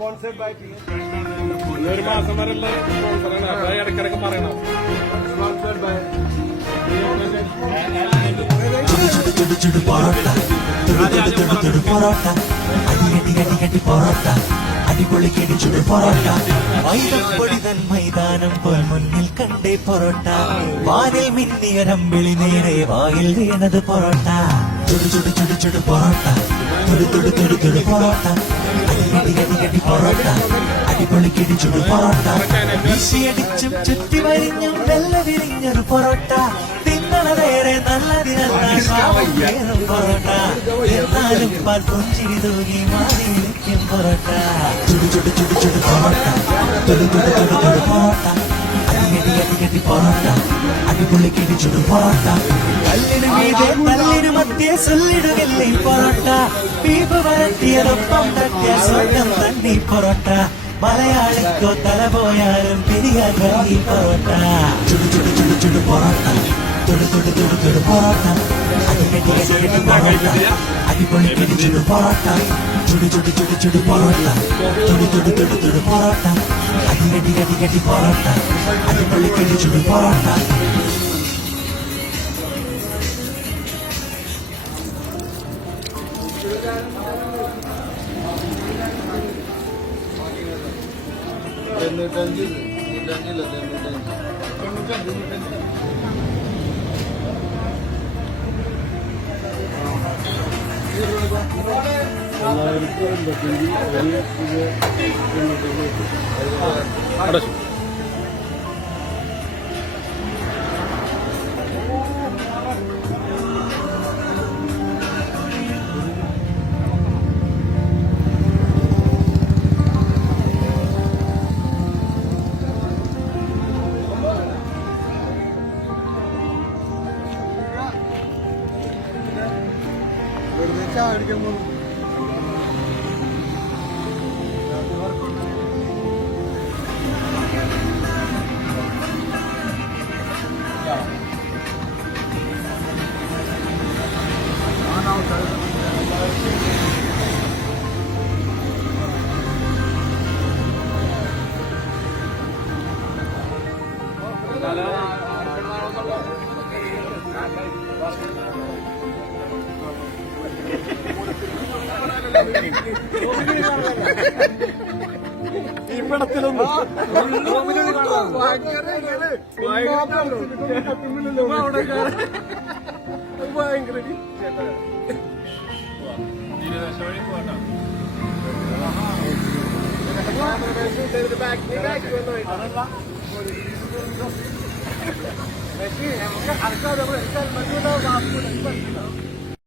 Sponsored by TS. ഒരു മാസം വരെയുള്ള സ്പോൺസറാണ്. അപ്പൊ ഇടയ്ക്കിടയ്ക്ക് പറയണം. Sponsored by അടിപൊളിക്കടിച്ചുടു പൊറോട്ട മൈദപ്പൊടിതൻ മൈതാനം പോൽ മുന്നിൽ കണ്ടേ പൊറോട്ട വാനിൽ മിന്നിയൊരമ്പിളി നേരെ വായിൽ വീണത് പൊറോട്ട ചുടു ചുടു ചുടു ചുടു പൊറോട്ട തുടു തുടു തുടു തുടു പൊറോട്ട അടികടി പൊറോട്ട അടിപൊളിക്കടിച്ചുടു പൊറോട്ട വീശിയടിച്ചും ചുറ്റി വരിഞ്ഞും വെള്ള വിരിഞ്ഞൊരു പൊറോട്ട തിന്നണതേറെ നല്ലതിനും പൊറോട്ട എന്നാലും പാൽ പുഞ്ചിരി തൂകി മാറിയിരിക്കും പൊറോട്ട ചുടു ചുടു ചുടു ചുടു പൊറോട്ട തുടു തുടു തുടു തുടു പൊറോട്ട അടികടി പൊറോട്ട അടിപൊളിക്കടിച്ചുടു പൊറോട്ട കല്ലിനു മീതെ നല്ലിനു മധ്യേ സൊല്ലിടുകല്ലേ പൊറോട്ട ബീഫ് വരട്ടിയതൊപ്പം തട്ടിയ സ്വർഗം തണ്ണി പൊറോട്ട മലയാളിക്കോ തല പോയാലും പിരിയാൻ ഈ പൊറോട്ട ചുടു ചുടു ചുടു ചുടു പൊറോട്ട തുടു തുടു തുടു തുടു പൊറോട്ട അടികടി പൊറോട്ട അടിപൊളിക്കടിച്ചുടു പൊറോട്ട ചുടു ചുടു ചുടു ചുടു പൊറോട്ട തുടു തുടു തുടു തുടു പൊറോട്ട അടികടി പൊറോട്ട അടിപൊളിക്കടിച്ചുടു പൊറോട്ട ഈ പടത്തിലൊന്നും ഭയങ്കര നമുക്ക്